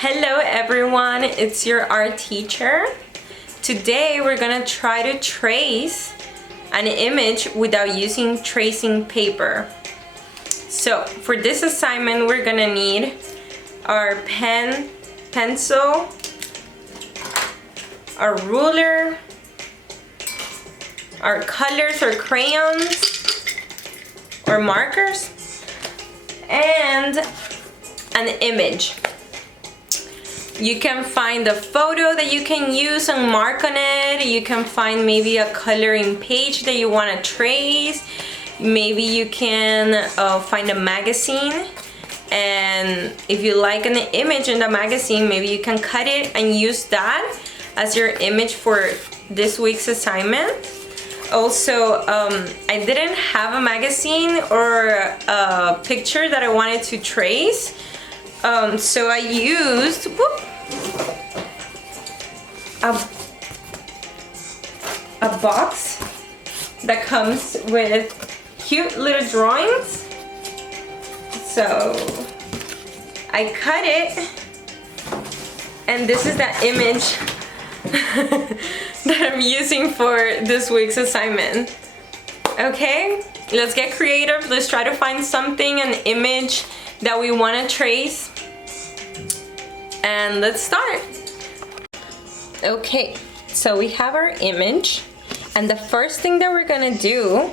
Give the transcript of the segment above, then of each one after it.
Hello everyone, it's your art teacher. Today we're gonna try to trace an image without using tracing paper. So for this assignment we're gonna need our pen, pencil, our ruler, our colors or crayons or markers, and an image. You can find a photo that you can use and mark on it. You can find maybe a coloring page that you want to trace. Maybe you can find a magazine, and if you like an image in the magazine, maybe you can cut it and use that as your image for this week's assignment. Also, I didn't have a magazine or a picture that I wanted to trace, so I used a box that comes with cute little drawings. So I cut it, and this is the image that I'm using for this week's assignment. Okay, let's get creative. Let's try to find something, an image that we want to trace, and let's start. Okay, so we have our image, and the first thing that we're gonna do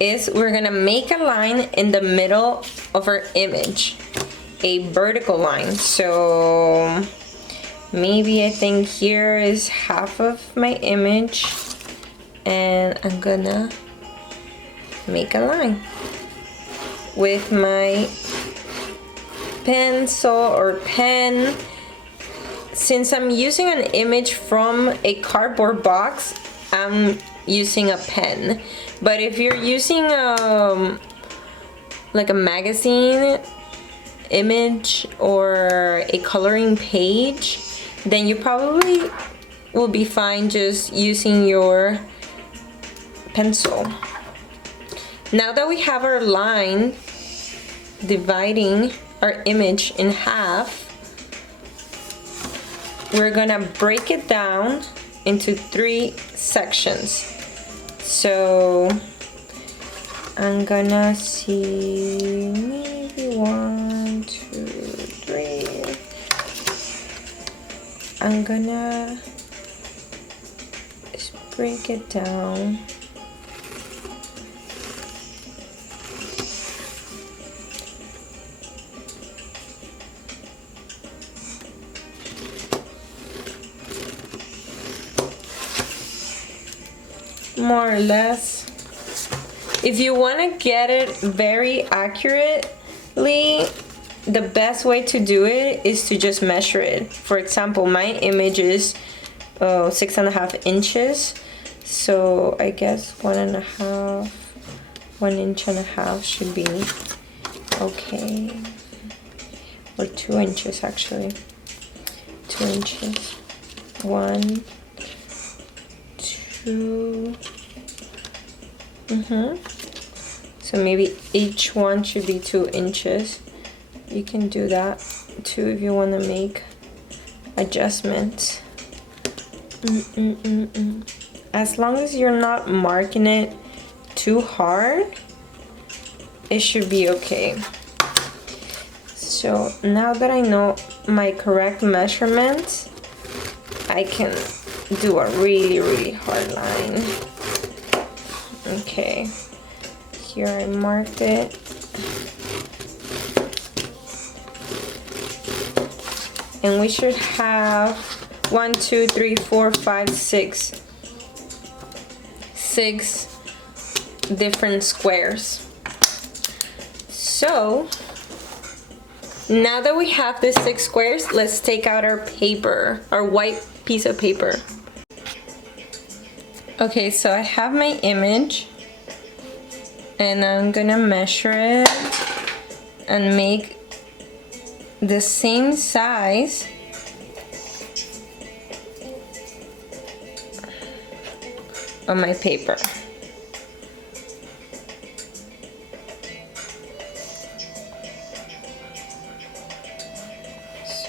is we're gonna make a line in the middle of our image, a vertical line. So maybe I think here is half of my image, and I'm gonna make a line with my pencil or pen. Since I'm using an image from a cardboard box, I'm using a pen. But if you're using like a magazine image or a coloring page, then you probably will be fine just using your pencil. Now that we have our line dividing our image in half, we're gonna break it down into 3 sections. So I'm gonna see maybe 1, 2, 3. I'm gonna just break it down. More or less. If you want to get it very accurately, the best way to do it is to just measure it. For example, my image is 6.5 inches, so I guess 1.5, 1.5 inches should be okay, or 2 inches actually. 2 inches. 1, 2. So maybe each one should be 2 inches. You can do that too if you want to make adjustments. As long as you're not marking it too hard, it should be okay. So now that I know my correct measurements, I can do a really hard line. Okay, here I marked it. And we should have 1, 2, 3, 4, 5, 6 different squares. So now that we have the 6 squares, let's take out our paper, our white piece of paper. Okay, so I have my image, and I'm gonna measure it and make the same size on my paper.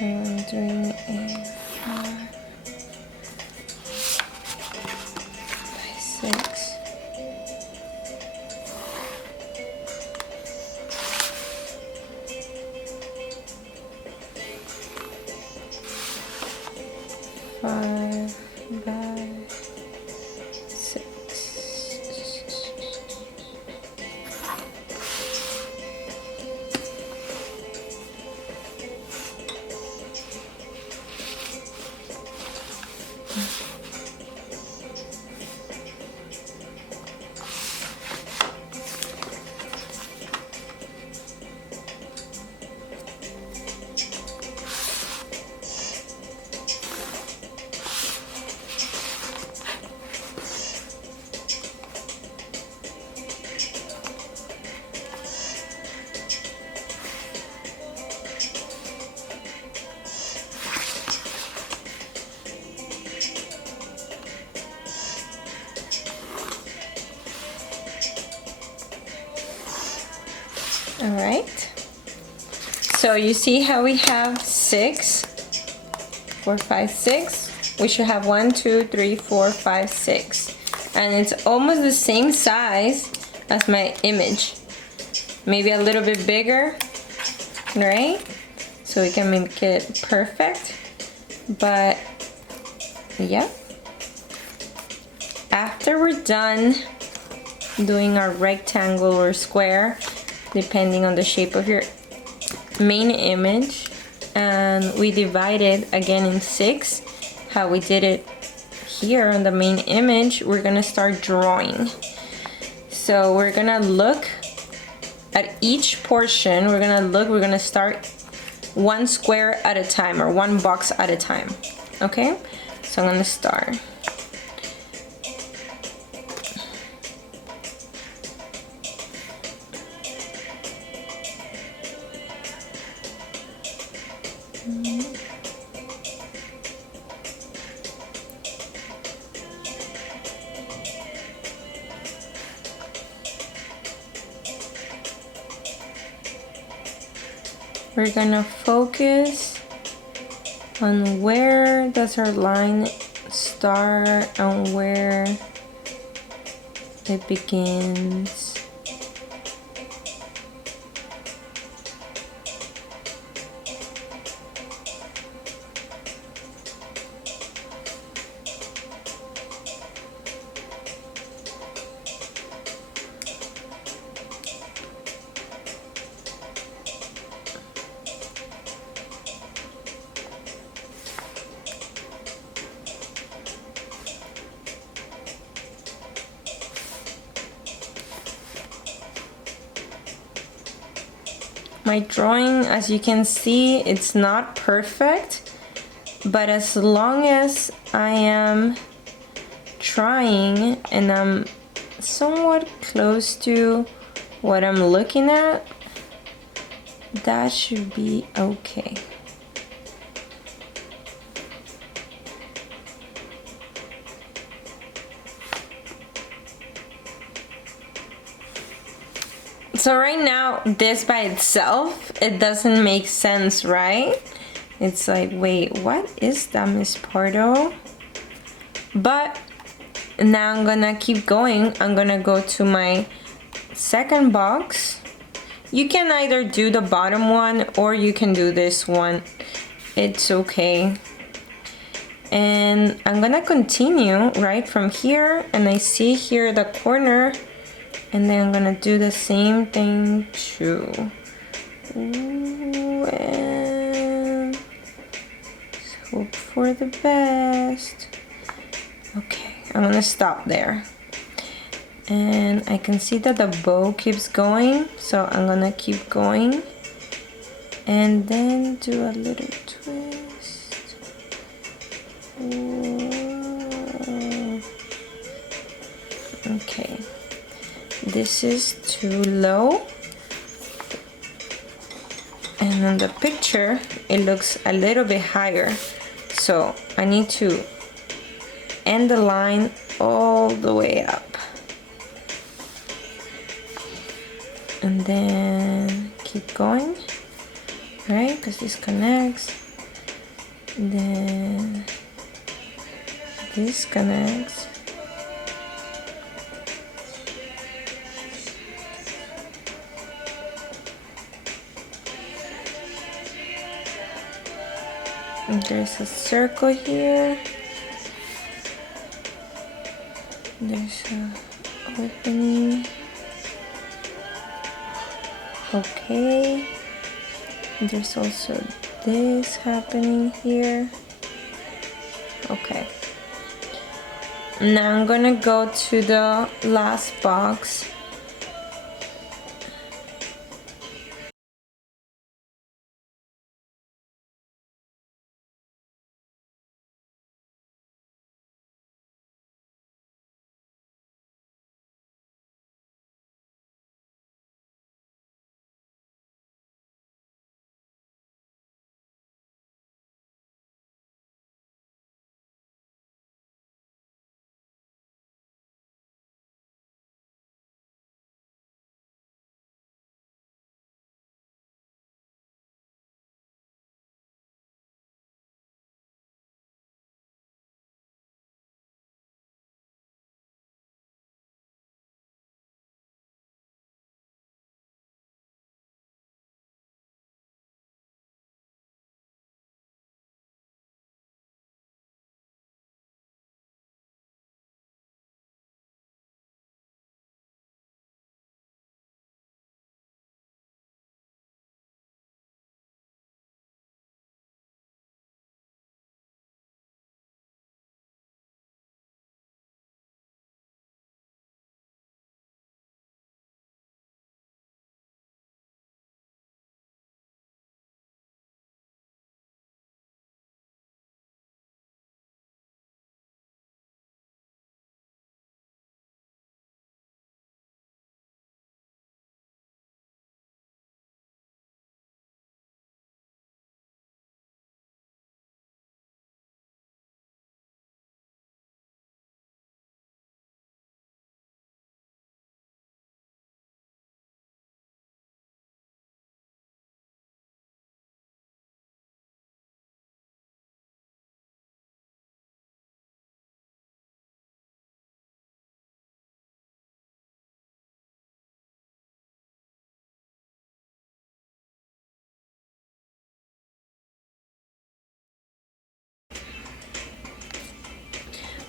So I'm doing a 5 by 6. All right, so you see how we have 6, 4, 5, 6. We should have 1, 2, 3, 4, 5, 6, and it's almost the same size as my image, maybe a little bit bigger, right? So we can make it perfect. But yeah, after we're done doing our rectangle or square, depending on the shape of your main image, and we divide it again in 6, how we did it here on the main image, we're gonna start drawing. So we're gonna look at each portion. We're gonna start one square at a time, or one box at a time. Okay, so I'm gonna start. We're gonna focus on where does our line start and where it begins. My drawing, as you can see, it's not perfect, but as long as I am trying and I'm somewhat close to what I'm looking at, that should be okay. So right now, this by itself, it doesn't make sense, right? It's like, wait, what is that, Miss Pardo? But now I'm gonna keep going. I'm gonna go to my second box. You can either do the bottom one or you can do this one. It's okay. And I'm gonna continue right from here, and I see here the corner, and then I'm gonna do the same thing too. Ooh, and hope for the best. Okay, I'm gonna stop there. And I can see that the bow keeps going, so I'm gonna keep going. And then do a little twist. Ooh. Okay. This is too low, and on the picture it looks a little bit higher, so I need to end the line all the way up, and then keep going, right? Because this connects, Then this connects. And there's a circle here. There's a opening. Okay. There's also this happening here. Okay. Now I'm gonna go to the last box.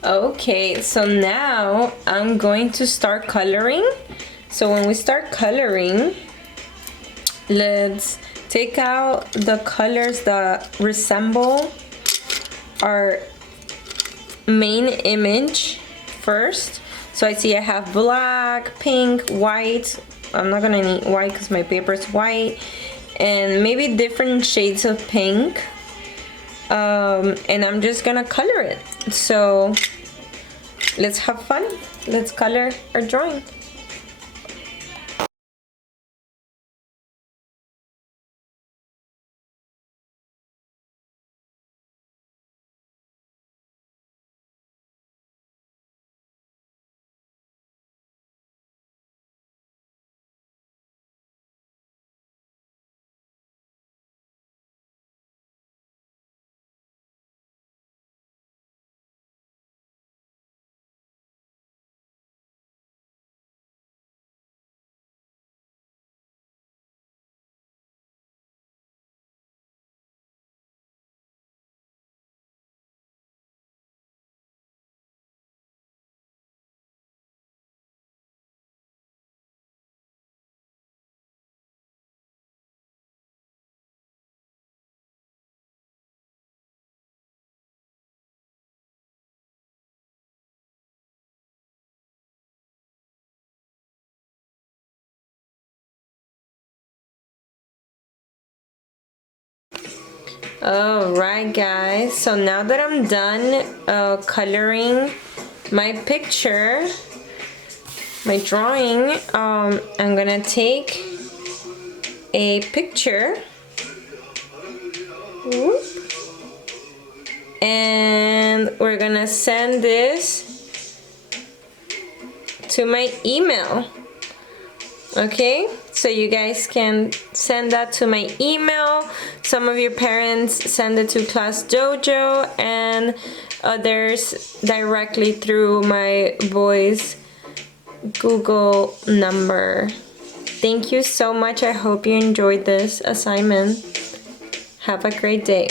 Okay, so now I'm going to start coloring. So when we start coloring, let's take out the colors that resemble our main image first. So I see I have black, pink, white. I'm not gonna need white because my paper is white, and maybe different shades of pink. And I'm just gonna color it. So let's have fun. Let's color our drawing. Alright guys, so now that I'm done coloring my picture, my drawing, I'm gonna take a picture. Whoop. And we're gonna send this to my email. Okay, So you guys can send that to my email. Some of your parents send it to Class Dojo and others directly through my voice Google number. Thank you so much. I hope you enjoyed this assignment. Have a great day.